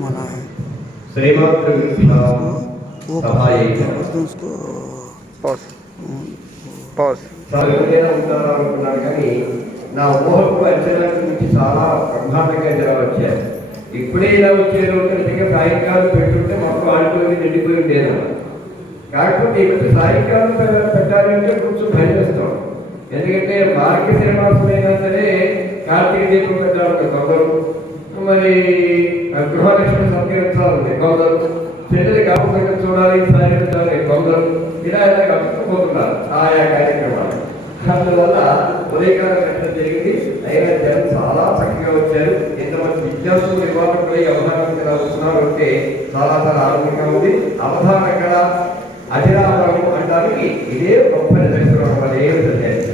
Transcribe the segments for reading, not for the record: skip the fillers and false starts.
मना है उसको నా ఊహకు అంచనాలకు మించి చాలా బ్రహ్మాండంగా జనాలు వచ్చారు. ఇప్పుడే ఇలా వచ్చే రోజులకి సాయంకాలం పెట్టుంటే మొత్తం ఆడుకొని నిండిపోయి ఉండేది. కాకపోతే ఇప్పుడు సాయంకాలం పెట్టాలంటే కొంచెం భయం చేస్తాం. ఎందుకంటే మార్గశిర మాసమైనా సరే కార్తీక దీపం పెట్టాలంటే కొందరు, మరి గృహలక్ష్మి సంకరించాలంటే కొందరు, చెల్లెలు కాపుకంగా చూడాలి సాయంత్రాలి కొందరు, ఇలా ఇలా కట్టుకుపోతున్నారు ఆయా కార్యక్రమాలు. అందువల్ల ఉదయకాలం పెట్టడం జరిగింది. అయినా జనం చాలా చక్కగా వచ్చారు. ఇంతమంది విద్యార్థులు నిర్వాహకులై అవధానంగా వస్తున్నారు అంటే చాలా చాలా ఆనందంగా ఉంది. అవధానం కళ అజరామరం అనడానికి ఇదే గొప్ప నిదర్శనం వల్ల ఏమి తెలియదు.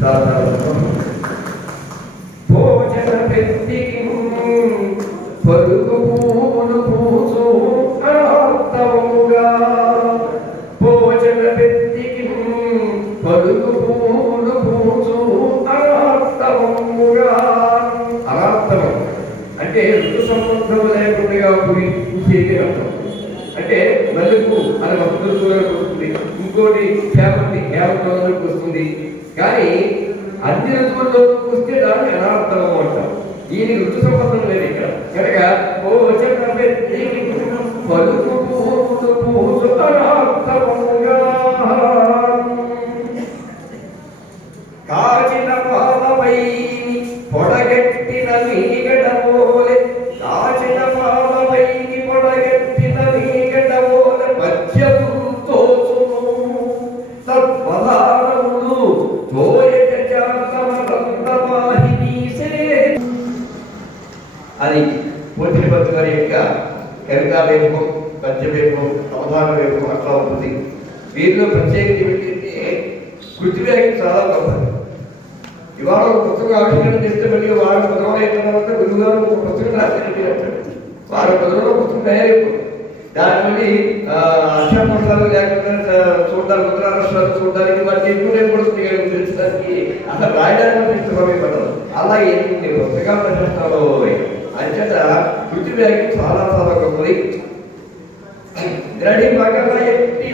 చాలా చాలా సంతోషం. అంటే ఋతు సంబంధం లేకుండా పూసేది అర్థం. అంటే మల్లెపు అది వస్తువులకు వస్తుంది, ఇంకోటి చేపట్టి హేమంలోకి వస్తుంది. కానీ అన్ని ఋతువుల్లోకి వస్తే దాన్ని అనార్థము అంటాం. ఈయన ఋతు సంబంధం లేదు ఇక్కడ కనుక కాచిన పాలపై పొడగెట్టిన మీగడమోలే, కాచిన పాలపై పొడగెట్టిన మీగడమోలే మధ్యము తోచును తత్పదారములు తోయక జాతమరంతమాహినీసే. అది పోతినిపత్తి గారి యొక్క కవితా వేపం, పద్య వేపం, అవధాన వేపం అట్లా ఉంటుంది. వీరిలో ప్రత్యేకత ఏంటంటే కృతివేగం చాలా గొప్పది. ఇవాళ ఒక పుస్తకం ఆవిష్కరణ చేస్తే మళ్ళీ వారం 10 రోజులు అయిన తర్వాత గురువుగారు ఒక పుస్తకం రాసినట్టు అంటాడు. వారం 10 రోజులు పుస్తకం తయారైపోతుంది. దాని మళ్ళీ అక్షరపుష్పాలు లేకుండా చూడడానికి, ఉత్తరాక్షరాలు చూడడానికి వారికి ఎక్కువ రేపు పడుతుంది కదా తెలుసడానికి. అసలు రాయడానికి సమయం పడదు. అలా ఏంటి పుస్తకాలు రచిస్తాలో అంచేత కృతివేగం చాలా చాలా గొప్పది. ద్రడి మగల ఎట్టి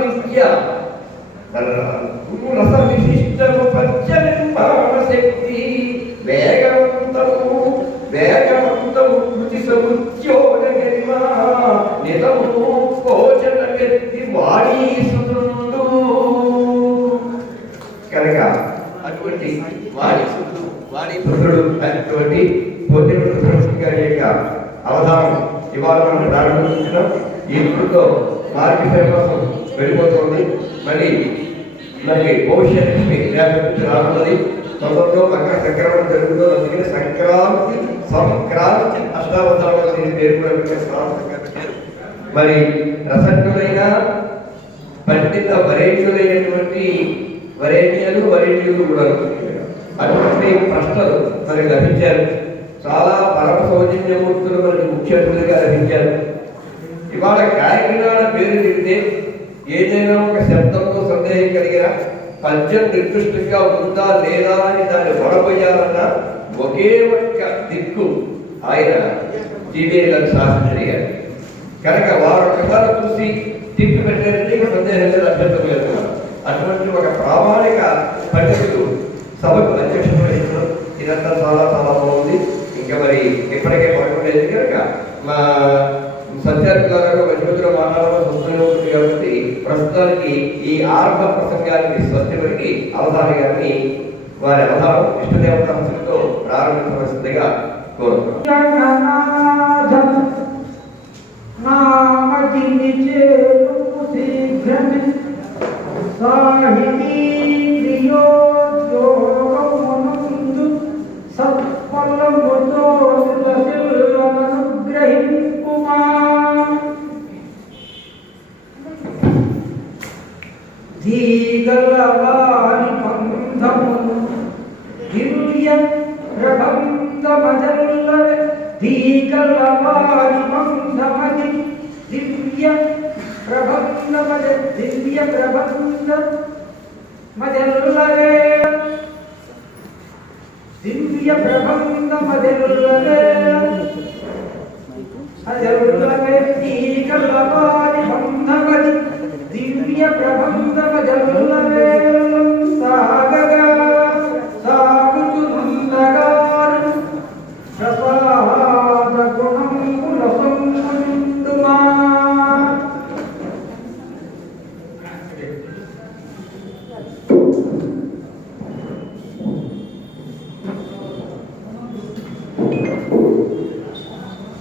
విద్య రస విశిష్టము పద్య నిర్మాణ శక్తి వేగవంతము కృతి సముద్యోగ గరిమా నిలము కోచన వ్యక్తి వాణీ సుతుండు. కనుక అటువంటి వాణీ పుత్రుడు అటువంటి పోతిరెడ్డి గారి యొక్క అవధానం ఇవాళ మనం ప్రారంభించడం. ఈ ఇంట్లో మార్గశిర మాసం వెళ్ళిపోతుంది. మళ్ళీ మనకి భవిష్యత్తు రానున్నది. తొందరలో మకర సంక్రమణ జరుగుతుంది. అందుకని సంక్రాంతి అష్టావధానాలు దీని పేరు కూడా పెట్టారు. మరి రసజ్ఞులైన పండిత వరేణ్యులైనటువంటి వరేణ్యులు కూడా అటువంటి ప్రశ్నలు మనకి లభించారు. చాలా పరమ సౌజన్యమూర్తులు మనకి ముఖ్య అతిథులుగా లభించారు. ఇవాళ కాకినాడ పేరు చెబితే ఏదైనా ఒక శబ్దంలో సందేహం కలిగిన పద్యం నిర్దిష్టంగా ఉందా లేదా అని దాన్ని వడపోయాలన్నా ఒకే ఒక్క దిక్కు ఆయన జీవీఎల్ గారు శాస్త్రయ్యారు. కనుక వారు ఒకసారి చూసి తిప్పి పెట్టారంటే ఇక సందేహం లేదు, అభ్యంతరం లేదు. అటువంటి ఒక ప్రామాణిక పండితులు సభకు అధ్యక్షత వహించడం ఇదంతా చాలా చాలా బాగుంది. ఇంకా మరి ఇప్పటికే పడుకునేది కనుక మా సత్యార్థి గారు మధ్యలో మాట్లాడడం వస్తూనే ఉంటుంది. కాబట్టి ప్రస్తుతానికి ఈ ఆరంభ ప్రసంగానికి స్వస్తిపడికి అవధాని గారిని వారి అవధానం ఇష్టదేవత హంసలతో ప్రారంభించవలసిందిగా కోరుతున్నాం. ధీగలవాని పంధమును దివ్య ప్రబంధమజల్లవే, ధీగలవాని పంధమది దివ్య ప్రబంధ మదెల్లవే దివ్య ప్రబంధ మదెల్లవే అదెల్లవే ఈ కల్లవారి బంధమది దివ్య ప్రబంధ మదెల్లవే సాగగా సాగుతున్నగారు ప్రసాద గుణముల సంగుండుమా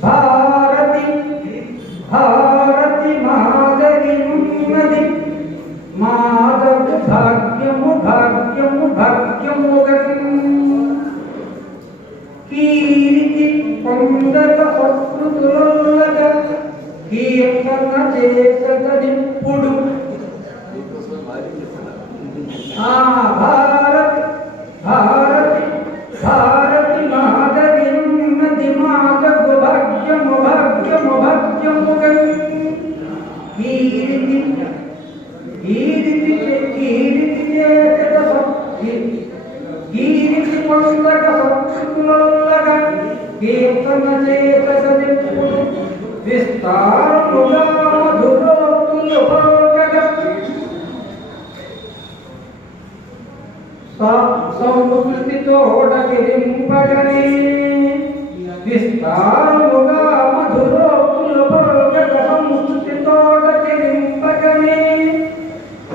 భారతి భారతి మాధవి ఉన్నది మాధవు భాగ్యము భాగ్యము భాగ్యము కీర్తి పొందక ప్రకృతులగా కీర్తన చేసగదిప్పుడు భారతి భారతి భారతి మాధవి ఉన్నది మాధవు భాగ్యము భాగ్యము భాగ్యము కీర్తి కీర్తి కీర్తి కీర్తి పొందక సంస్కృతులగా కీర్తన చేసగదిప్పుడు విస్తారముగా మధురోక్తులు పలుకగా సంస్కృతితోడగిరింపగనే విస్తారముగా మధురోక్తులు పలుకగ సంస్కృతితోడగిరింపగనే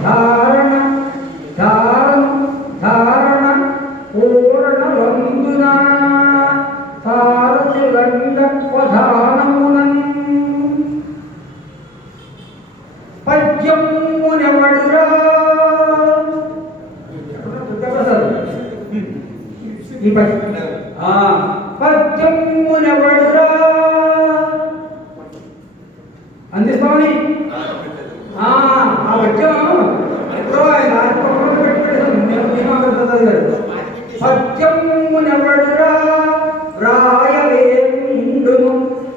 ధారణ ధారణ ధారణ పూర్ణలందున తారసిలంగ ప్రధానమునన్ పద్యమునెవడురా ఈ పద్యమునెవడురా అందిస్తామని ఆ పద్యం ఎప్పుడో ఆయన పద్యమునెవడురా రాయలేండును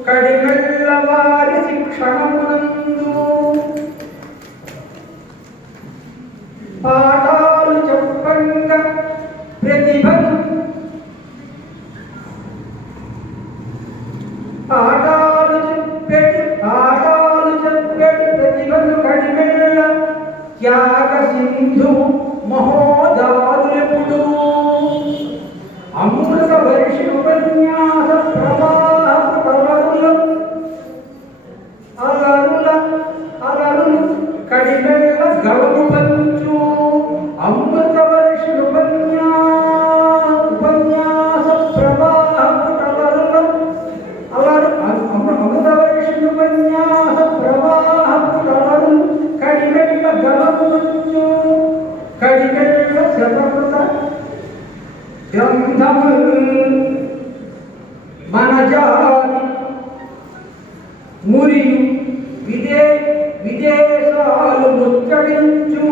కడిమెళ్ళ వారి శిక్షణమునందు పాఠాలు చెప్పంగా ప్రతిభను పాఠాలు చెప్పేటి ప్రతిభను కడిమెళ్ళ త్యాగ సింధు మహోదారులెప్పుడు అమృత వర్షి ఉపన్యాస ప్రవాహ అలరులు కడిమెళ్ళ గడుగు పంచు అమృత వర్షి ఉపన్యాస ప్రవాహ అమృత వర్షి ఉపన్యాస ప్రవాహ కడిమెళ్ళ గడుగు పంచు కడిమెళ్ళ శతకృత గ్రంథము మన జాతి మురియు విదేశాలు ముచ్చడించు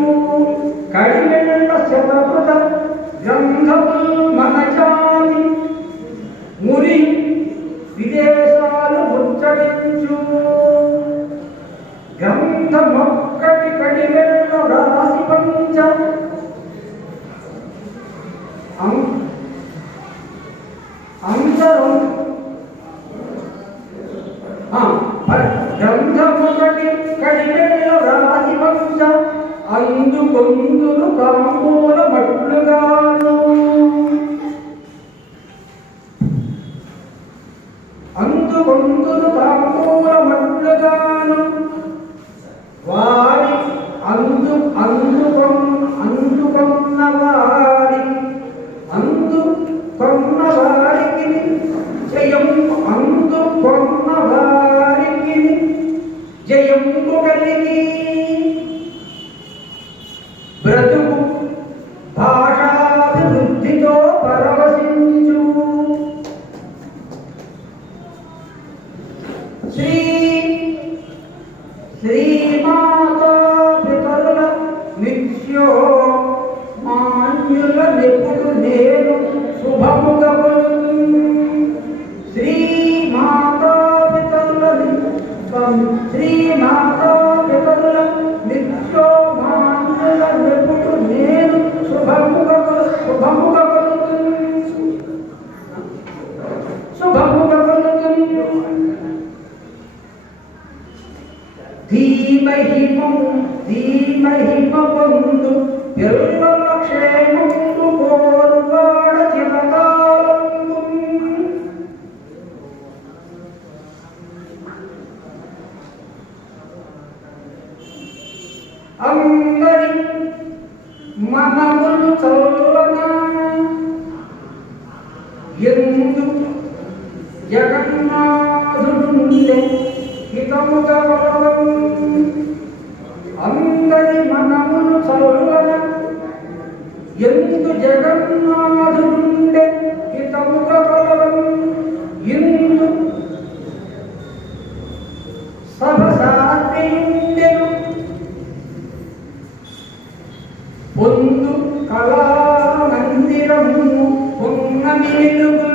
కడిమెళ్ళ శతకృత గ్రంథము మన జాతి మురి విదేశాలు ముచ్చడించు గ్రంథమొక్కటి కడిమెళ్ళ రాసి పంచ అంతరం గ్రంథముకటి కడిమెళ్ళ రాసి పంచ అందుకొందులు తాంబూల మట్లుగాను అందుకొందులు తాంబూల మట్లుగాను వారి అందుకొన్న వారికి జయం అందుకొన్న వారికి జయము కలిగి బ్రతుకు భాషాభివృద్ధితో పరవశించు శ్రీమాతా పితరుల నిత్యో మాన్యుల నిపుడు నేను శుభముగము శ్రీమాతా పితరుల నిత్యో మాన్యుల నిపుడు నేను ధీమహిమపొందు పిల్లల క్షేమమును కోరువాడ చిరకాలము. అందరి మనములు చల్లన ఎందు జగన్నాథుడుండే హితముగా వలవన్. అందరి మనములు చల్లన ఎందు జగన్నాథుడుండే హితముగా వలవన్. ఇందు సభ సాత్రియుండెను పొందు కళామందిరము పొన్నమి వెలుగు.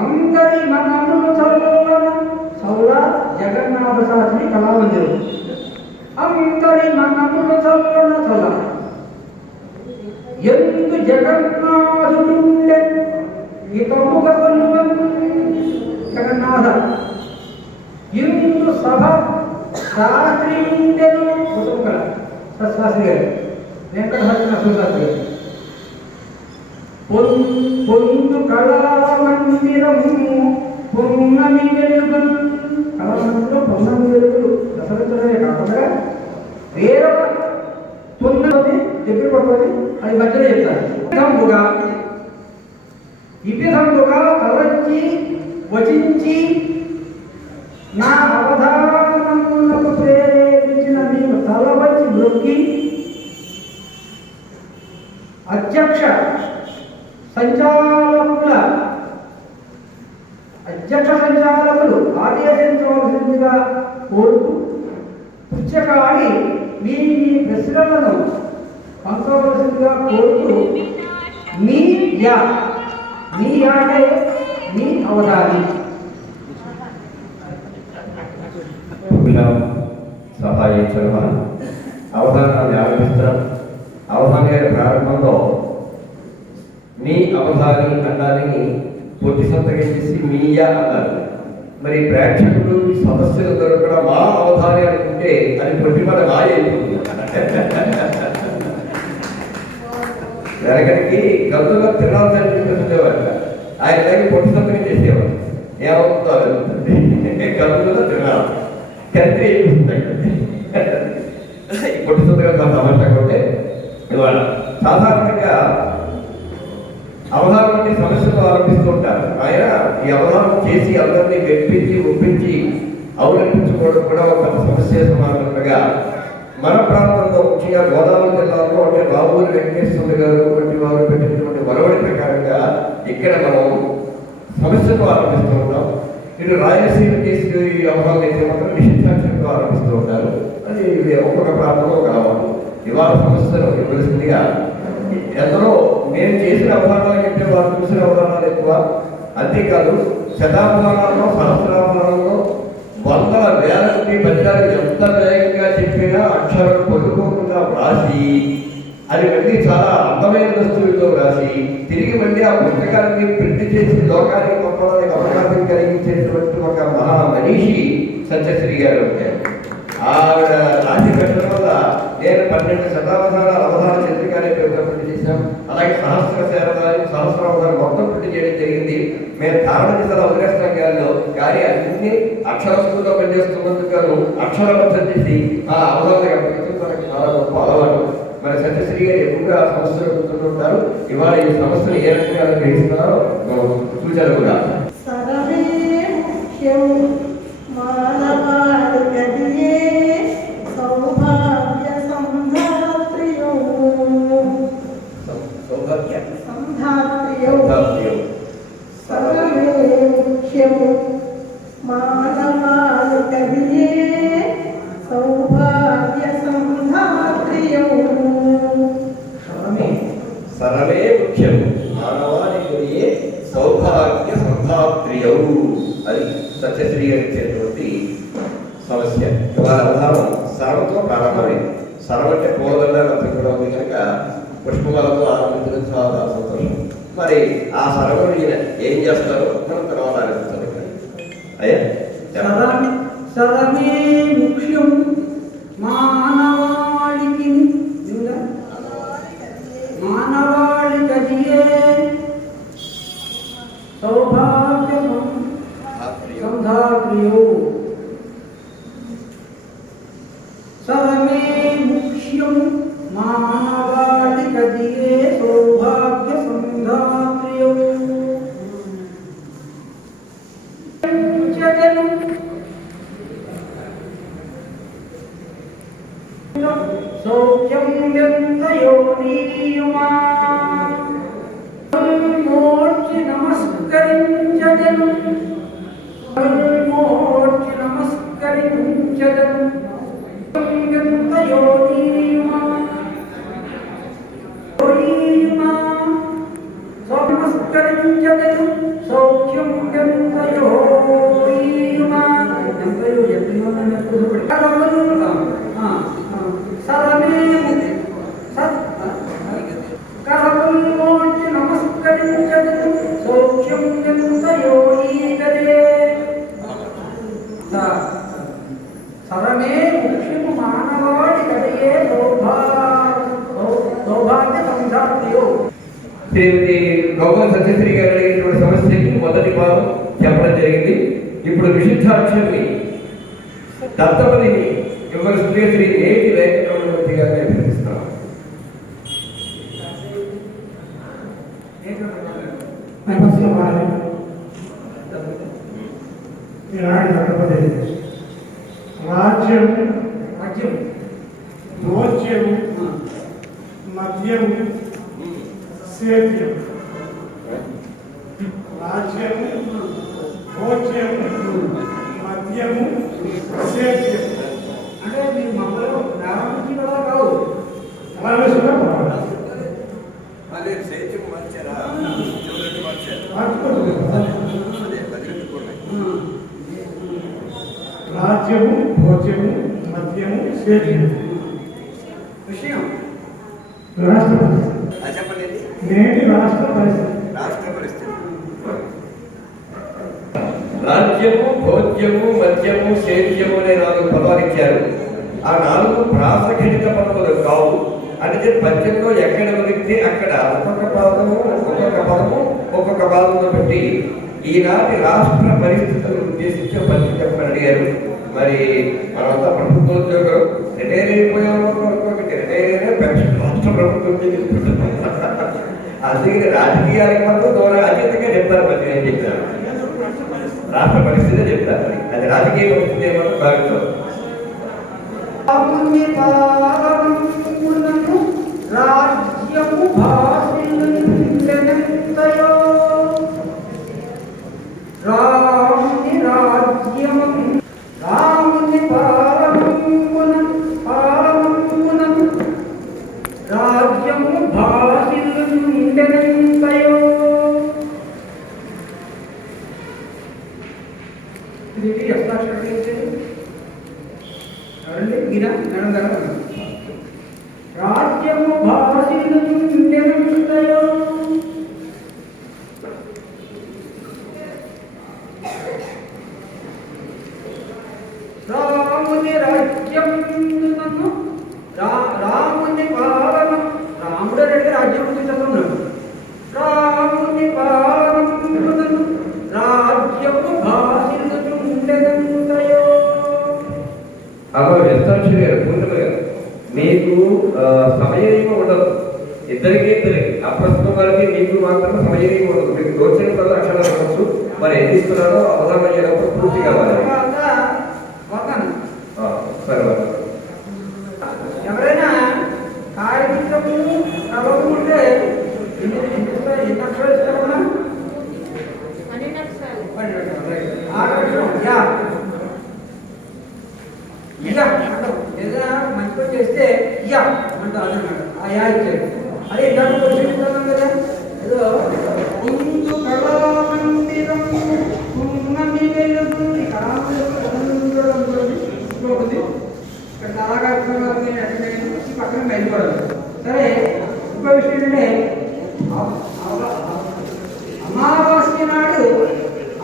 అందరి మనములు చల్లన సౌర జగన్నాథ శాస్త్రి కళామందిరం. అందరి మనములు చల్లన చల ఎందు జగన్నాథుడుండే హితముగా వలవన్. జగన్నాథ ఇందు సభ శాస్త్రియుండెను శాస్త్రి గారు వెంకటహరి శాస్త్రి గారు. పొందు కళామందిరము పొన్నమి వెలుగులు. కళామందిరం పొన్నమి వెలుగులు దశరథుడే కాకుండా వేరొక పొన్నమి దగ్గర పడుతుంది, అది మధ్యలో చెప్తారు. ఈ విధముగా తలచి వచించి నా అవధానములకు ప్రేరేపించిన మేము తల వచ్చి మృక్కి అధ్యక్ష సంచాలకులు ఆదేశించవలసిందిగా కోరుతూ పుచ్చకాడి మీ ప్రశ్నలను పంపవలసిందిగా కోరుతూ మీ యాడే మీ అవధాని. సహాయ అవధానాన్ని ఆరంభిస్తాం. అవధాని గారి ప్రారంభంలో మీ అవధాని అనడానికి పొట్టి సంతకం చేసి మీయా అన్నారు. మరి ప్రేక్షకులు సదస్సులందరూ కూడా మా అవధాని అనుకుంటే అది పొట్టి మన మాయ అయిపోతుంది. వెనకడికి గల్లులో తిరణాలు ఉండేవారు, ఆయన దగ్గర పొట్టి సంతకం చేసేవారు. ఏమవుతుందో అది గల్లులో తిరణాలు కంట్రీ అయిపోతుంది. ఈ పొట్టి సంతకం తమాషా కొట్టే ఇవాళ సాధారణంగా అవధానం వంటి సమస్యలు ఆరంభిస్తూ ఉంటారు. ఆయన ఈ అవధానం చేసి అందరినీ మెప్పించి ఒప్పించి అవలంబించుకోవడం కూడా ఒక సమస్య సమానంగా మన ప్రాంతంలో ముఖ్యంగా గోదావరి జిల్లాలో అంటే రావూరి వెంకటేశ్వర గారు వంటి వారు పెట్టినటువంటి వరవడి ప్రకారంగా ఇక్కడ మనం సమస్యలు ఆరంభిస్తూ ఉంటాం. ఇటు రాయలసీమ కేసు అవధానం అయితే మాత్రం నిషిద్ధాక్షరంతో ఆరంభిస్తూ ఉంటారు. అది ఒక్కొక్క ప్రాంతంలో కావాలి. ఇవాళ సమస్యలు ఇవ్వవలసిందిగా ఎందరో మేము చేసిన అవధానాలు కంటే వారు చూసిన అవధానాలు ఎక్కువ. అంతేకాదు శతావధానాల్లో సహస్రావధానంలో వందల వేల నుండి పద్యాలు ఎంత వేగంగా చెప్పినా అక్షరం పొందుకోకుండా వ్రాసి అది మళ్ళీ చాలా అందమైన దస్తులతో వ్రాసి తిరిగి మళ్ళీ ఆ పుస్తకాన్ని ప్రింట్ చేసి లోకానికి పంపడానికి అవకాశం కలిగించేటువంటి ఒక మహా మనీషి సత్యశ్రీ గారు ఉంటారు. ఆవిడ రాసి పెట్టడం వల్ల నేను 12 శతావధానాల అవధాన చంద్రికానే పేరుగా ప్రింట్ చేశాం. అలాగే సహస్రావధానం మొత్తం ప్రింట్ చేయడం జరిగింది. మేము ధారణ దిశలో అవకాశం గారిలో కానీ అన్ని అక్షరస్తుల్లో పనిచేస్తున్నందుకు అక్షరబద్ధం చేసి ఆ అవధానాలకు అప్పగించడం మనకి చాలా గొప్ప అలవాటు. మరి సత్యశ్రీ గారు ఎక్కువగా సమస్యలు గుర్తుంటారు. ఇవాళ ఈ సమస్యను ఏ రకంగా గ్రహిస్తున్నారో సూచన కూడా సరళే ముఖ్యం మానవానికి సౌభాగ్య సంధాత్రియౌ. అది సత్యశ్రీ గారు ఇచ్చేటువంటి సమస్య. ఇవాళ అవధానం సరళతో ప్రారంభమైంది. సరళ అంటే పూలదండాలు అర్థం కూడా ఉంది కనుక పుష్పమాలతో ఆరంభించడం చాలా సంతోషం. మరి ఆ సరళ ఏం చేస్తారో మనం తర్వాత ఆలోచిస్తాం. అయ్యా సరమే ముఖ్యం మానవాళికి మానవాళికదియే సౌభాగ్యం సంధాప్రియో సరమే ముఖ్యం మానవాళికదియే సౌభాగ్య సంధాప్రియో జగను సౌఖ్యం యోనీయుమా మోర్చి నమస్కరించదను మోర్చి నమస్కరించదను యోనీయుమా యోనీయుమా నమస్కరించదను సౌఖ్యం యోనీయుమా సరమే కరముల్లోంచి నమస్కరించదు సౌఖ్యం యోగీగదే సరమే ముఖ్యము మానవాడి కదయే సౌభాగ్య సంధాప్తియో. శ్రీమతి గౌతమ సత్యశ్రీ గారు అడిగినటువంటి సమస్యకి మొదటి భాగం చెప్పడం జరిగింది. ఇప్పుడు విశుద్ధాక్షరిని దత్తపదిని ఇవ్వవలసిందిగా శ్రీ నేటి వెంకటరమణమూర్తి గారిని అభ్యర్థిస్తున్నాం. రాజ్యం రాజ్యం భోజ్యం మద్యం సేద్యం రాజ్యం భోజ్యం మద్యము సేద్యం అంటే మీరు మమ్మల్ని ప్రారంభించి కూడా కావు అలా వేసుకున్నా రాజ్యము భోజ్యము మద్యము సేద్యము విషయం రాష్ట్ర పరిస్థితి నేటి రాష్ట్ర పరిస్థితి రాజ్యము భోజ్యము మద్యము సేద్యము అనే 4 పదాలు ఇచ్చారు. ఆ 4 ప్రాసఖండిత పదములు కావు. అంటే పద్యంలో ఎక్కడ వెళితే అక్కడ ఒక్కొక్క పదము ఒక్కొక్క భాగంలో పెట్టి ఈనాటి రాష్ట్ర పరిస్థితులను ఉద్దేశించి పద్యం చెప్పమని అడిగారు. మరి మనమంతా ప్రభుత్వ ఉద్యోగం రిటైర్ అయిపోయాము, రిటైర్ పెన్షన్ రాష్ట్ర ప్రభుత్వం తీసుకుంటున్నాం. అందుకని రాజకీయాలకు మాత్రం దూరం అతీతంగా చెప్తారు పద్యం అని చెప్పారు. రాష్ట్ర పరిస్థితి చెప్తారు. అది రాజకీయ పరిస్థితి ఏమన్నా భావించారు. రాజ్యము భాషించనంతయో రాముని రాజ్యము రాముని పాలమున రాజ్యము భాషించనంతయో. ఇది హస్తాక్షరం ఎవరండి? మీరా మేడం గారు? రాజ్యము భాషించనంతయో రాముని రాజ్యం రాముని పాలన రాముడు అంటే రాజ్యం చదువున్నాడు. రాముని పాలన రాజ్యము భాషించనంతయో. అలా వ్యస్తాక్షరి గారు పూర్ణిమ మీకు సమయం ఉండదు. ఇద్దరికి అప్రస్తుతం వారికి మీకు మాత్రం సమయం ఉండదు. మీకు దోచిన పనులు అక్షరాలు ఉండొచ్చు. మరి ఏం తీసుకున్నారో అవగాహన అయ్యేటప్పుడు పూర్తి కావాలి. సరే ఎవరైనా కార్యక్రమము కలవము ఉంటే ఎన్ని అక్షరాలు ఇస్తామన్నా? 12 అక్షరాలు. ఇలా ఏదైనా మంచి పని చేస్తే యా అంటాం అన్నమాట. ఆ యా ఇచ్చారు. అదే ఇందాక వచ్చింటాం కదా, ఏదో ముందు కళామందిరం ఉన్నమి వెలుగుంది కళామందిరం ఇక్కడ చాలా కార్యక్రమాలని అటెండ్ అయ్యి పక్కన బయలుపడాలి. సరే, ఇంకో విషయం ఏంటంటే అమావాస్య నాడు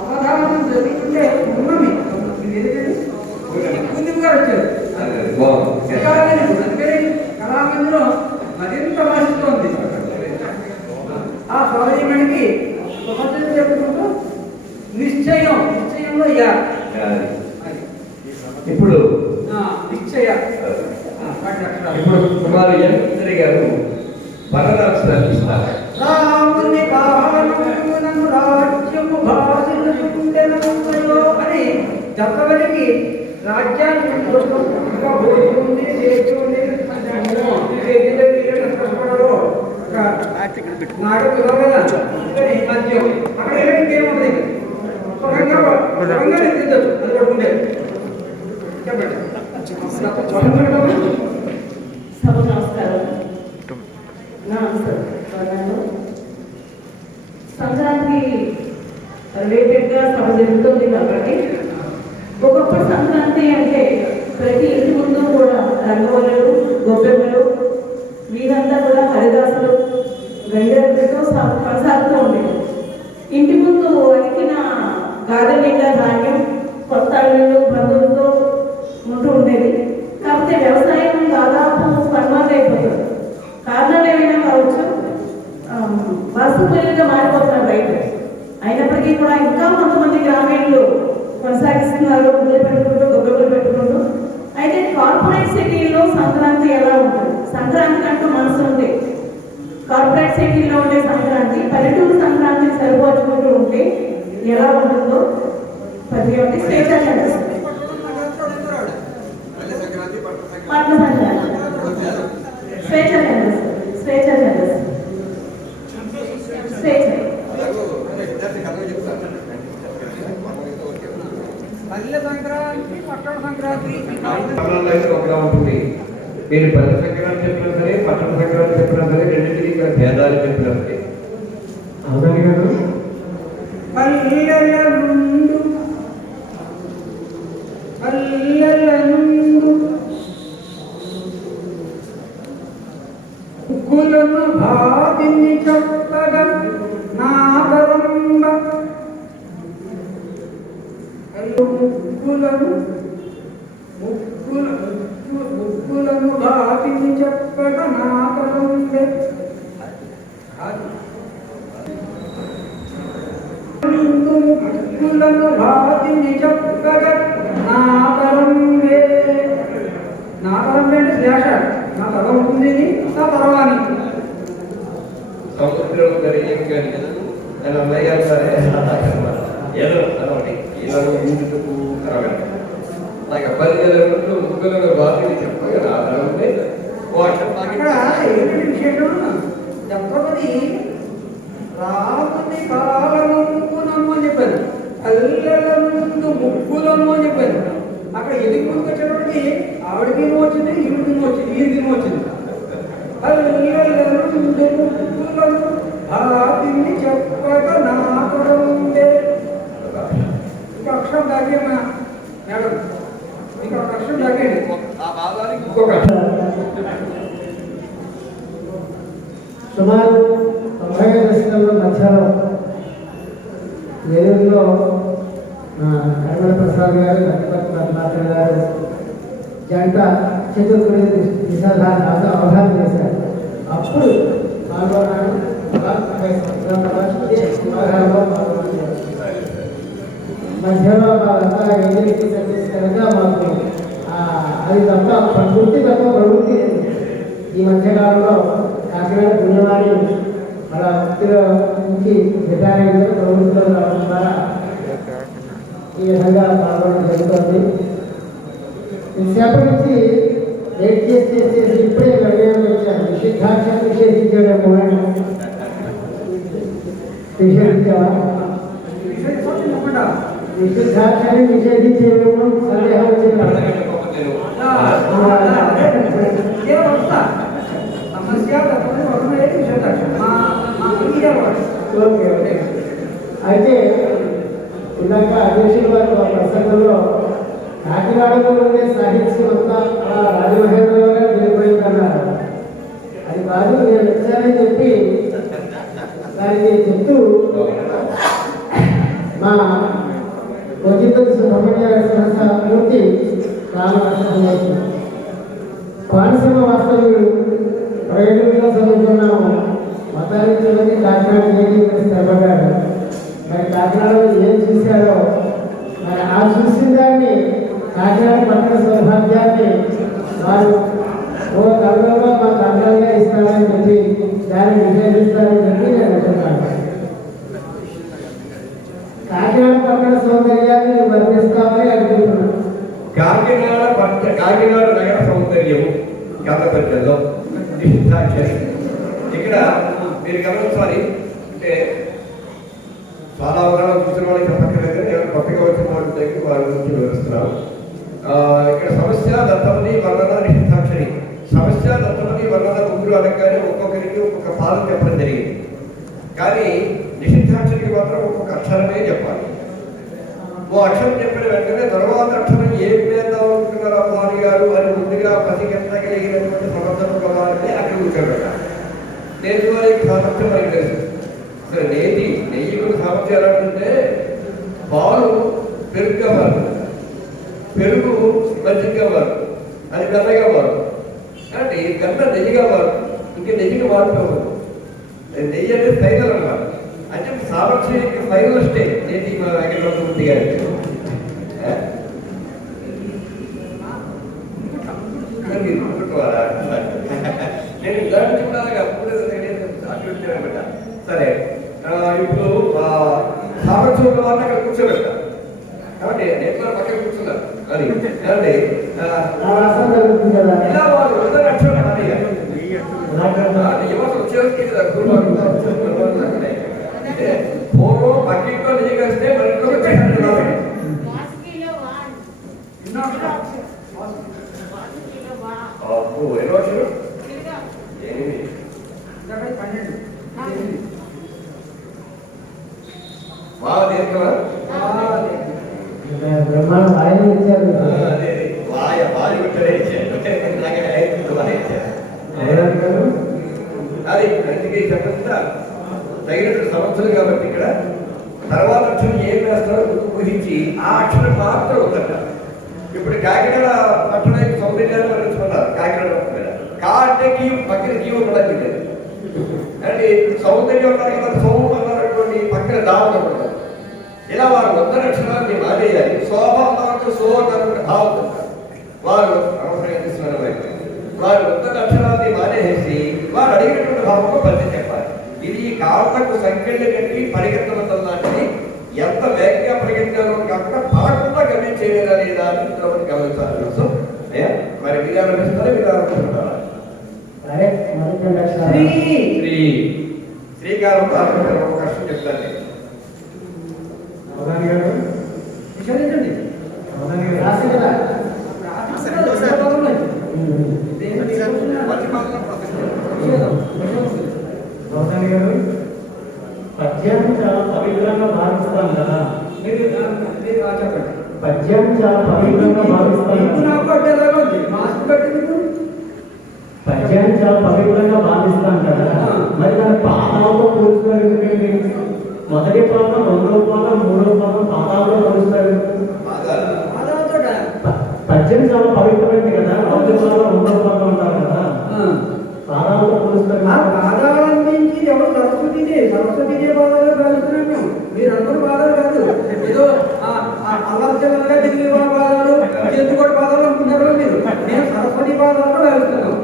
అవధానం జరుగుతుంటే ఉన్నమి ఏదైతే గారు వచ్చారు. అదే బాగుంది. అందుకని కళామందిలో మరింత భాషిస్తోంది. ఆ సౌర్యమణికి స్వతంత్రం చెప్పుకుంటూ నిశ్చయంలో యా ఇప్పుడు నిశ్చయ ఇప్పుడు కుమారు యంత్రి గారు బలరాక్షలు ఇస్తారు. రాముని పాలనము రాజ్యము భాషించుండెనమయ్యో అని చెప్పవలికి రాజ్యాన్ని సభ నమస్కారం. నా ఆన్సర్ సంక్రాంతి రిలేటెడ్గా సభ జరుగుతుంది కాబట్టి ఒకప్పుడు సంక్రాంతి అంటే ప్రతి ఇంటి ముందు కూడా రంగవల్లులు, గొబ్బెమ్మలు, వీరంతా కూడా హరిదాసులు గంగలతో కొనసాగుతూ ఉండేది. ఇంటి ముందు అలికిన గాదె నిండా ధాన్యం, కొత్త అల్లుళ్ళు, బంధువులతో ఉంటూ ఉండేది. కాకపోతే వ్యవసాయం దాదాపు కనుమరుగైపోతుంది. కారణాలు ఏమైనా కావచ్చు, వలసపల్లిగా మారిపోతున్నారు రైతు. అయినప్పటికీ కూడా ఇంకా కొంతమంది గ్రామీణులు కొనసాగిస్తున్నారు, గుడ్లు పెట్టుకుంటూ గొబ్బెమ్మలు పెట్టుకుంటూ. అయితే కార్పొరేట్ సిటీలో సంక్రాంతి ఎలా ఉంటుంది? సంక్రాంతి అంటూ మనసు ఉంది. కార్పొరేట్ సిటీలో ఉండే సంక్రాంతి పల్లెటూరు సంక్రాంతి సరిపోల్చుకుంటూ ఉంటే ఎలా ఉంటుందో ప్రతి ఒక్కటి స్వేచ్ఛ చేస్తుంది. పట్ల సంక్రాంతి స్వేచ్ఛ చేస్తుంది, స్వేచ్ఛ చేస్తుంది, స్వేచ్ఛ. పల్లె సంక్రాంతి, పట్టణ సంక్రాంతి ఒకలా ఉంటుంది. మీరు పల్లె సంక్రాంతి చెప్పినా సరే, పట్టణ సంక్రాంతి చెప్పినా సరే, రెండింటికి ఇక్కడ భేదాలు చెప్పినా సరే. అవునండి గారు. పల్లెల నుండు ఉక్కులను భావిని చెప్పగా నాగరంబ ఉక్కులను భావిని చెప్పగా నాగరంబే ఉక్కులను భావిని చెప్పగా నాగరంబే. నాగరంబే అంటే శ్లేష. నా తల ఉంటుంది, నా తలవాణి. సముద్రం కానీ ఏం కానీ ఆయన అన్నయ్య గారు సరే ఏదో అనమాట ఇలా ఊరుకు నాకు పల్లెలు ముక్కలను బాగా చెప్పగా రాదంటే అక్కడ ఏంటి విశేషం? చెప్పబడి రాముని కాలమునము అని చెప్పారు, పల్లెల ముందు ముక్కులను అని చెప్పారు. అక్కడ ఎదిగి ముందుకు వచ్చేటప్పటికి ఆవిడకి వచ్చింది, ఈవిడికి వచ్చింది, ఈయనకి వచ్చింది. పల్లెల ముందు ముక్కులను భావిని చెప్పక నాకడం ఉండే. ఇంకో అక్షరం దాకేమా మేడం? ఇంకో అక్షరం దాకేయండి. ఆ భాగానికి ఇంకొక సుమారు 90 దశకంలో మధ్యలో ఏలూరులో కర్మల ప్రసాద్ గారు, గణపతి పద్మాకర్ గారు జంట చతుర్గుడి నిషేధాన్ని అవగాహన చేశారు. అప్పుడు పాల్గొన్నాడు. మధ్యలో వాళ్ళంతా ఎదురికి సర్వీస్ కనుక మాకు అది తప్ప ప్రకృతి తప్ప ప్రవృత్తి లేదు. ఈ మధ్యకాలంలో కాకినాడ పుణ్యవాణి మన భక్తుల నుంచి రిటైర్ ప్రవృత్తిలో రావడం ద్వారా ఈ విధంగా పాల్గొనడం జరుగుతుంది. ఇంతసేపటి నుంచి వెయిట్ చేసి ఇప్పుడే గడియాలు వచ్చాను. నిషిద్ధాక్షాన్ని నిషేధించడం నిషేధించావా? నిషిద్ధాక్షాన్ని నిషేధించేమో సందేహం వచ్చింది. అయితే ఇందాక అధ్యక్షుల వారి ప్రసంగంలో కాకినాడలో ఉండే సాహిత్యం అంతా అలా రాజమహేంద్ర గారు వెళ్ళిపోయిందన్నారు. అది కాదు, నేను వచ్చానని చెప్పి దానికి చెప్తూ మా కొద్దిపతి సుబ్రహ్మణ్య మూర్తి చాలా కష్టం. కోనసీమ వాస్తవ్యుడు ప్రయోజనంలో చదువుకున్నాము. మతానికి చదివి కాకినాడ చేరి స్థిరపడ్డాడు. మరి కాకినాడలో ఏం చూశాడో మరి ఆ చూసిన దాన్ని కాకినాడ పట్టణ సౌభాగ్యాన్ని వారు ఓ కవిలో మా కవిగా ఇస్తారని చెప్పి దాన్ని విభేదిస్తారని చెప్పి నేను అనుకుంటాను. కాకినాడ పట్టణ సౌందర్యాన్ని వర్ణిస్తామని అనుకుంటున్నాను. కాకినాడ నగర సౌందర్యము గత పద్యంలో నిషిద్ధాక్షరి. ఇక్కడ మీరు గమనించాలి, అంటే చాలా వరాలు చూసిన వాళ్ళకి చెప్పక్కర్లేదు, నేను కొత్తగా వచ్చిన వాళ్ళ దగ్గర వారి గురించి వివరిస్తున్నాను. ఇక్కడ సమస్య దత్తమని వర్ణన నిషిద్ధాక్షరి. సమస్య దత్తమని వర్ణన ముగ్గురు అనగానే ఒక్కొక్కరికి ఒక్కొక్క పాదం చెప్పడం జరిగింది. కానీ నిషిద్ధాక్షరికి మాత్రం ఒక్కొక్క అక్షరమే చెప్పాలి. ఓ అక్షరం చెప్పిన వెంటనే తర్వాత అక్షరం ఏం వేద్దాం అనుకుంటున్నారు అమ్మవారి గారు అని ముందుగా పసిగెత్తగలిగినటువంటి సమర్థం కావాలంటే అక్కడ కూర్చోబెట్టాలి. నేతి వారికి సామర్థ్యం మనకి తెలుసు. అసలు నెయ్యి కూడా సామర్థ్యం ఎలా ఉంటుంటే పాలు పెరుగుగా మారు, పెరుగు మజ్జిగగా మారు, అది గన్నగా మారు, కాబట్టి గన్న నెయ్యిగా మారు, ఇంకా నెయ్యిగా మారుకోవాలి. నెయ్యి అంటే ఫైనల్ అన్నమాట. అంటే సామర్థ్యానికి ఫైనల్ స్టేజ్ నేటి మన వెంకటరమణమూర్తి గారి. నేను ఇలాంటి చూడాలి అప్పుడు అట్లా. సరే, ఇప్పుడు సామర్థ్యం ఉన్న వాళ్ళని అక్కడ కూర్చోబెట్టా కాబట్టి నేను పక్కన కూర్చున్నారు. అది అంటే ఇలా వాళ్ళు అందరూ అక్షరం యువత వచ్చేసరికి పూర్వం పక్కింట్లో నిజం కలిస్తే మరింట్లో బ్రహ్మాండం ఆయన ఇచ్చారు. అది అందుకే చెప్పండి తగినటువంటి సమస్యలు కాబట్టి ఇక్కడ తర్వాత అక్షరం ఏం వేస్తారో ఊహించి ఆ అక్షరం మాత్రం వద్దట. ఇప్పుడు కాకినాడ పట్టణ సౌందర్యాన్ని వర్ణించుకున్నారు. కాకినాడ పట్టణ కా అంటే కీ పక్కన కీవ పడాలి. అంటే సౌందర్యం సౌండ్ అన్నటువంటి పక్కన దావన పడతారు. ఇలా వారు వందల అక్షరాన్ని మానేయాలి. శోభకు సో అన్నటువంటి భావం వారు అవసరం వారు వందల అక్షరాన్ని మానేసి వారు అడిగినటువంటి భావంలో పద్యం చెప్పాలి. ఇది కాళ్ళకు సంఖ్యలు కట్టి పరిగెత్తడం లాంటిది. ఎంత వేగంగా పరిగెత్తాలో కాకుండా పడకుండా గమనించేదా లేదా అని గమనించాలి. కోసం మరి విధానం ఇస్తారా విధానం శ్రీకారం ఒక కష్టం చెప్తాను నేను. రాసి కదా పద్యాన్ని చాలా పవిత్రంగా భావిస్తాం కదా. పద్యాన్ని చాలా పవిత్రంగా భావిస్తాం పద్యాన్ని చాలా పవిత్రంగా భావిస్తాం కదా. మరి దాని పాదాలతో పోలుస్తారు. మొదటి పాదం, రెండవ పాదం, మూడవ పాదం పాదాలతో పోలుస్తారు. పద్యం చాలా పవిత్రమైంది కదా. మొదటి పాదం, రెండవ పాదం అంటారు కదా, పాదాలతో పోలుస్తారు. పాదాలందించి ఎవరు సరస్వతిదే పాదాలు భావిస్తున్నాం మేము. మీరందరూ పాదాలు కాదు, ఏదో అలర్చనగా తిరిగి పాదాలు, చేతుకోటి పాదాలు అనుకుంటారు మీరు. మేము సరస్వతి పాదాలు భావిస్తున్నాం.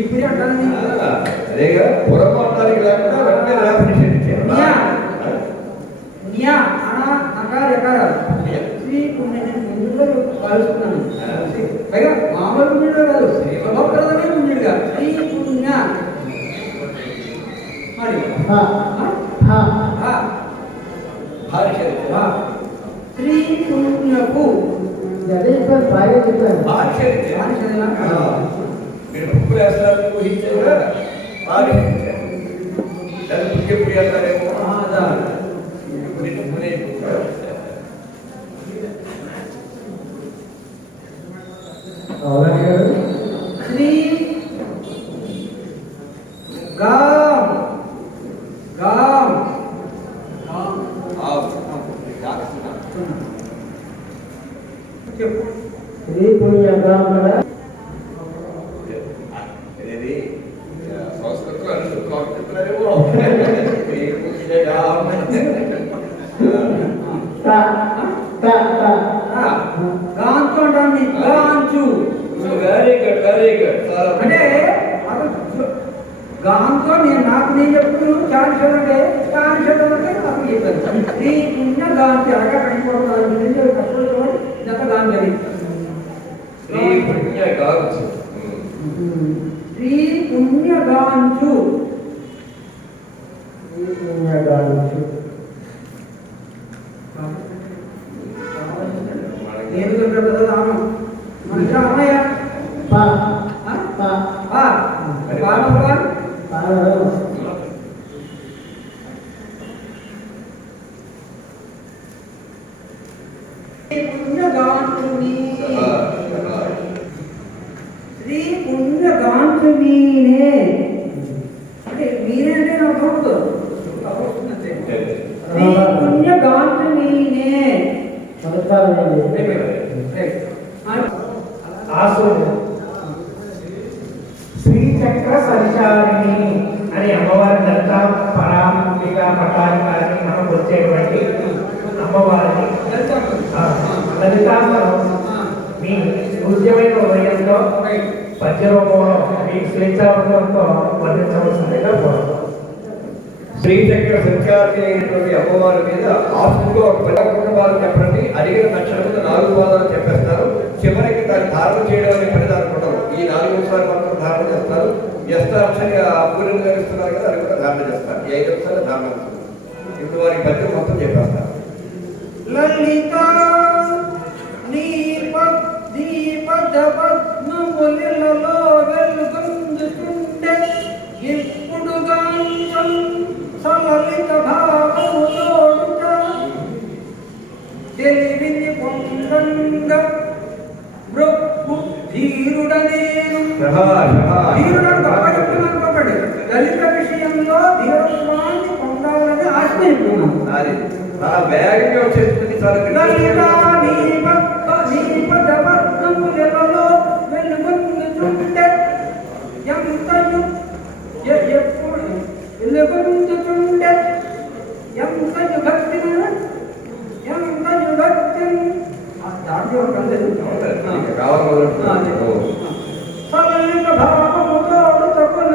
ఇప్పుడు అంటాను అదేగా పొరపాటానికి లేకుండా వెంటనే రేపు నిషేధించారు. భావిస్తున్నాను. పైగా మామూలు పుణ్యుడు కాదు, శుభప్రదమే పుణ్యుడుగా శ్రీ పుణ్య శ్రీ పుణ్యకు బాగా చెప్పారు. మీరు బుక్కులు వేస్తారు ఊహించారు కూడా బాగా దాన్ని బుక్కెప్పుడు వేస్తారేమో శ్రీ గాం గాం గాం చెప్పు శ్రీ పుణ్యగామల ఇది సంస్కృతంలో అనుకుంటున్నారేమో శ్రీ పుణ్యగామ గాంచు అంటాను గాంచు వెరీ గుడ్ వెరీ గుడ్ అంటే గాంతో నేను చెప్తున్నాను కాన్సెప్ట్ అంటే నాకు చెప్పాను శ్రీ పుణ్య గాంతి అనగా కడిపోతున్నాను కష్టపడుతున్నాడు ఇదంతా గాంధీ శ్రీ పుణ్యగాంచు శ్రీ పుణ్యగాంచు నేను చెప్పాను కదా రామ మన ఇద్దరు అమ్మయ్య శ్రీ పుణ్యగాంచుమీనే అంటే మీరే అంటే నాకు అర్థమవుతుంది శ్రీ పుణ్యగాంచుమీనే శ్రీచక్ర సంచారిణి అని అమ్మవారి దత్త పరాంబిక పట్టాధికారిని మనం వచ్చేటువంటి అమ్మవారిని లలితాసనం మీ సూచ్యమైన హృదయంతో పద్యరూపంలో మీ స్వేచ్ఛావృతంతో వర్ణించవలసిందిగా కోరుతాం. శ్రీచక్ర సంచారి అయినటువంటి అమ్మవారి మీద ఆస్తుగా ఒక 10 కుటుంబాలు చెప్పండి. అడిగిన తక్షణంలో 4 పాదాలు చెప్పేస్తారు. చివరికి దాన్ని ధారణ చేయడం అనే పని దానికి ఉండదు. ఈ 4 నిమిషాలు మాత్రం ధారణ చేస్తారు. వ్యస్తాక్షరి పూర్ణం గారిస్తున్నారు కదా, అది కూడా ధారణ చేస్తారు. ఈ 5 నిమిషాలు ధారణ చేస్తారు. ఇప్పుడు వారికి పద్యం మొత్తం చెప్పేస్తారు. లలిత దీపద పద్మములలో వెలుగొందుతుండే ఇప్పుడు గాంచం సలలిత భావము తోడుట తెలివిని పొందంగ బ్రొక్కు ధీరుడనేను ధీరుడని గొప్ప చెప్తున్నాను కాబట్టి లలిత విషయంలో ధీరత్వాన్ని పొందాలని ఆశ్రయిస్తున్నాను. అది చాలా వేగంగా వచ్చేస్తుంది. పద్మములలో వెలుగొందుతుండే ఎంతయు ఎప్పుడు వెలుగొందుతుండే ఎంతయు భక్తి దాంట్లో సలలిత భావముతో తక్కువ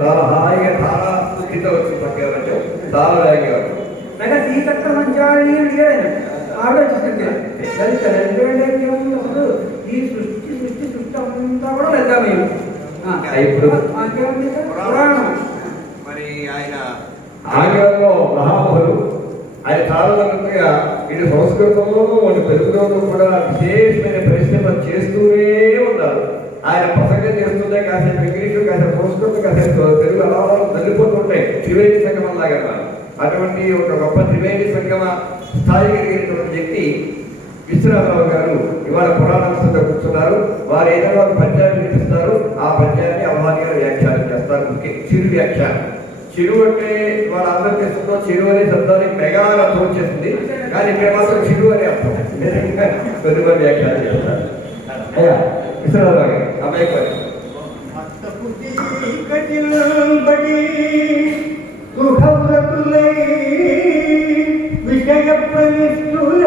చాలా హాయిగా చాలా స్థితి వచ్చి పక్కేవారు చాలా వేగంగా శ్రీచక్ర మంచాలని అడిగాడు ఆలోచిస్తుంది. ఈ సృష్టి అంతా కూడా లలితమయం. ఇప్పుడు పురాణం మరి ఆయన ఆంగ్లంలో మహామహులు ఆయన చాలా మందిగా ఇటు సంస్కృతంలోనూ వాటి తెలుగులోనూ కూడా విశేషమైన పరిశ్రమలు చేస్తూనే ఉన్నారు. ఆయన ప్రసంగం చేస్తుంటే కాసేపు ఇంగ్లీషు, కాసేపు సంస్కృతం, కాసేపు తెలుగు అలా తల్లిపోతుంటాయి. త్రివేణి సంగమం లాగా అటువంటి ఒక గొప్ప త్రివేణి సంగమ స్థాయి కలిగినటువంటి వ్యక్తి విశ్వనాథరావు గారు ఇవాళ పురాణాంశంతో కూర్చున్నారు. వారు ఏదైనా ఒక పద్యాన్ని వినిపిస్తారు. ఆ పద్యాన్ని అమ్మవారి గారు వ్యాఖ్యానం చేస్తారు. చిరు వ్యాఖ్యానం. చిరు అంటే వాళ్ళ అందరూ చేస్తుందో చెరువు అనే శబ్దానికి మెగా అర్థం వచ్చేస్తుంది. కానీ ఇక్కడ మాత్రం చిరు అనే అర్థం కొద్దిగా వ్యాఖ్యానం చేస్తారు. విశ్వనాథరావు గారు అమ్మాయి విషయ ప్రవిష్టులై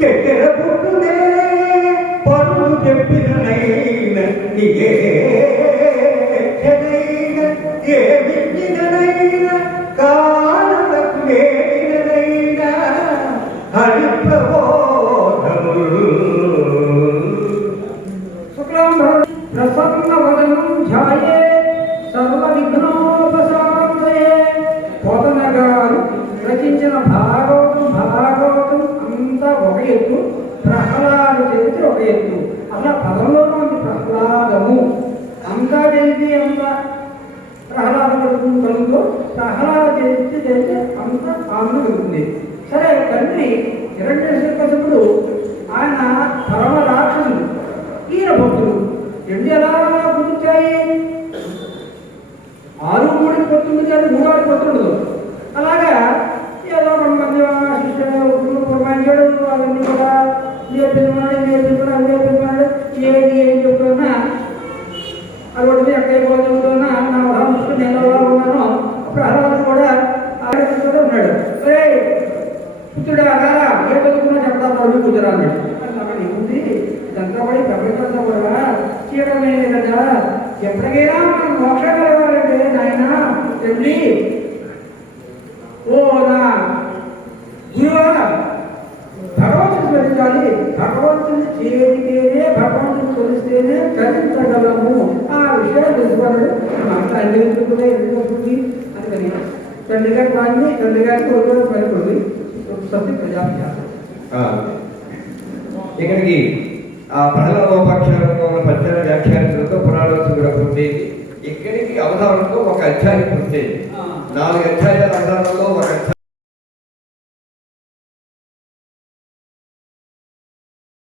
చక్కెర పుట్టునే పనులు చెప్పినైన ఏ విద్యనైన కారణకు వేడినైనా హరి ప్రబోధములు ప్రసన్నవదనం ధ్యాయే సర్వవిఘ్నోపశాంతయే. పోతన గారు రచించిన భాగవతం అంతా ఒక ఎత్తు, ప్రహ్లాద చరిత్ర ఒక ఎత్తు. అలా పదంలోనూ ఉంది ప్రహ్లాదము. అంతా చేసి అంత ప్రహ్లాద కలుగుతూ ప్రహ్లాద చేస్తే అంత ఆనందం కలుగుతుంది. సరే తండ్రి హిరణ్యకశిపుడు ఆయన పరమ రాక్షసుడు, ఈయన భక్తుడు. ఎన్ని ఎలా కుదుర్చాయి? 6 3 పొత్తుంది కానీ 3 6 పొత్తుండదు. అలాగా ఏదో 2 మంది పురమాయించాడు. అవన్నీ కూడా నేర్పించుకున్నాడు నేర్పించుకున్నాడు. ఏది ఏం చెప్తున్నా అది ఒకటి ఎక్కడిపోతున్నా నా ఉదాహరణ నేను ఎలా ఉన్నానో ప్రహ్లాదు కూడా ఆలోచిస్తూ ఉన్నాడు. అరే పుత్రుడా రారా, ఏ చదువుకున్నా చెప్తాను అడుగు కూతురా అన్నాడు. అక్కడ ఏముంది ఇదంతా కూడా ప్రపంచంతా కూడా చేయడమే కదా. ఎప్పటికైనా మనం మోక్షం కలగాలంటే నాయన తండ్రి ఓ నా గురువా భగవంతుని స్మరించాలి. భగవంతుని చేరితేనే భగవంతుని కొలిస్తేనే కలిగించగలము. ఆ విషయాలు తెలుసుకోవాలి. అంతా అందించుకుంటే ఎందుకు అందుకని తండ్రి గారి వాడిని తండ్రి గారికి ఒకరు పనికొంది సత్య ప్రజాప్యాసం. ఇక్కడికి ఆ ప్రహ్లాదోపాఖ్యానంలో ఉన్న పద్యాల వ్యాఖ్యానించడంతో పురాణోత్తు కూడా పూర్తయింది. ఇక్కడికి అవధానంతో ఒక అధ్యాయం పూర్తయింది. 4 అధ్యాయాల అవధానంలో